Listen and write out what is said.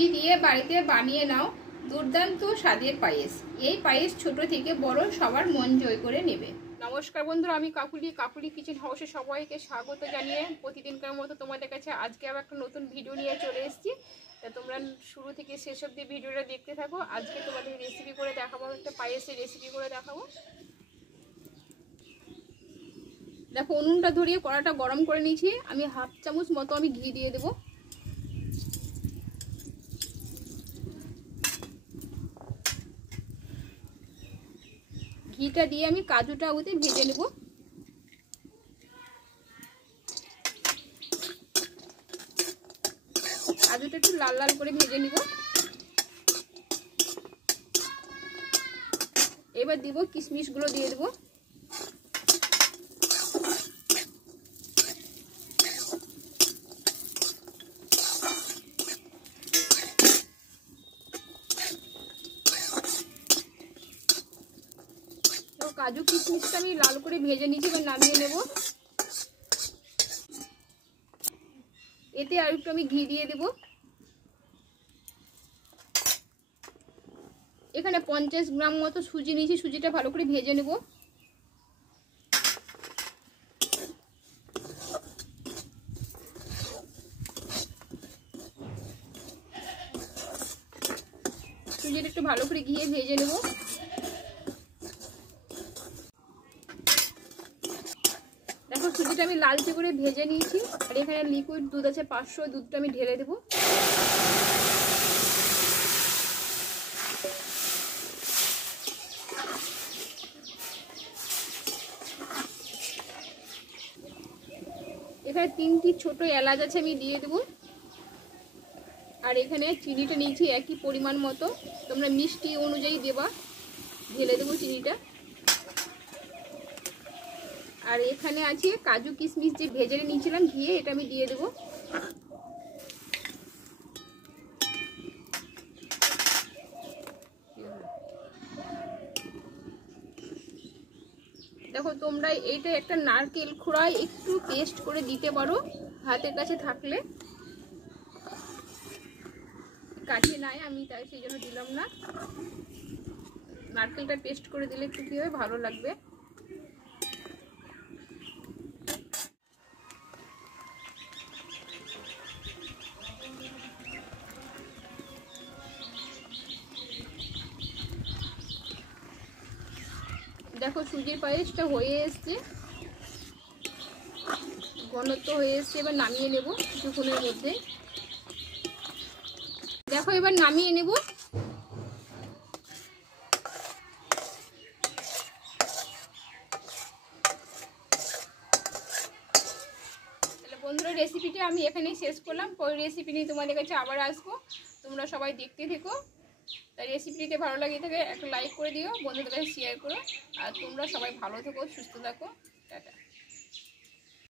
সুজি দিয়ে বাড়িতে বানিয়ে নাও দুর্দান্ত স্বাদের পায়েস। এই পায়েস ছোট থেকে বড় সবার মন জয় করে নেবে। নমস্কার বন্ধুরা, আমি কাকুলি কিচেন হাউসে সবাইকে স্বাগত জানিয়ে প্রতিদিনকার মতো তোমাদের কাছে আজকে আবার একটা নতুন ভিডিও নিয়ে চলে এসেছি। তা তোমরা শুরু থেকে শেষ অবধি ভিডিওটা দেখতে থাকো। আজকে তোমাদের রেসিপি করে দেখাবো, একটা পায়েসের রেসিপি করে দেখাবো। দেখো, উনুনটা ধরিয়ে কড়াটা গরম করে নিয়েছি। আমি হাফ চামচ মতো আমি ঘি দিয়ে দেবো। ঘিটা দিয়ে আমি কাজুটা ওতে ভেজে নেব। কাজুটা একটু লাল লাল করে ভেজে নিব। এবার দিব কিশমিশগুলো দিয়ে দেবো। কাজু কিশমিশটা আমি লাল করে ভেজে নিয়েছি, এবার নামিয়ে নেব। এতে আর একটু আমি ঘি দিয়ে দেব। এখানে 50 গ্রাম মতো সুজি নিয়েছি, সুজিটা ভালো করে ভেজে নেব। সুজিটা একটু ভালো করে ঘিয়ে ভেজে নেব। দেখো, সুজিটা আমি লালচে করে ভেজে নিয়েছি। আর এখানে লিকুইড দুধ আছে 500, দুধটা আমি ঢেলে দেবো। এখানে 3টি ছোট এলাচ আছে, আমি দিয়ে দেবো। আর এখানে চিনিটা নিয়েছি একই পরিমাণ মতো, তোমরা মিষ্টি অনুযায়ী দেবা। ঢেলে দেবো চিনিটা। আর এখানে আছে কাজু কিশমিশ যে ভেজে নিয়েছিলাম ঘিয়ে, এটা আমি দিয়ে দেবো। দেখো, তোমরা এইটা একটা নারকেল খোড়ায় একটু পেস্ট করে দিতে পারো হাতের কাছে থাকলে। কাছে নাই, আমি তাই সেই জন্য দিলাম না। নারকেলটা পেস্ট করে দিলে একটু কি হয়, ভালো লাগবে। দেখো, সুজির পায়েসটা হয়ে এসছে, ঘনত্ব হয়ে এসছে। এবার নামিয়ে নেব কিছুক্ষণের মধ্যে। দেখো, এবার নামিয়ে নেব। বন্ধুরা, রেসিপিটা আমি এখানেই শেষ করলাম। পরে রেসিপি নিয়ে তোমাদের কাছে আবার আসবো। তোমরা সবাই দেখতে থেকো। তাই রেসিপিটিতে ভালো লাগে থাকে একটা লাইক করে দিও, বন্ধুদের কাছে শেয়ার করো। আর তোমরা সবাই ভালো থেকো, সুস্থ থাকো। টাটা।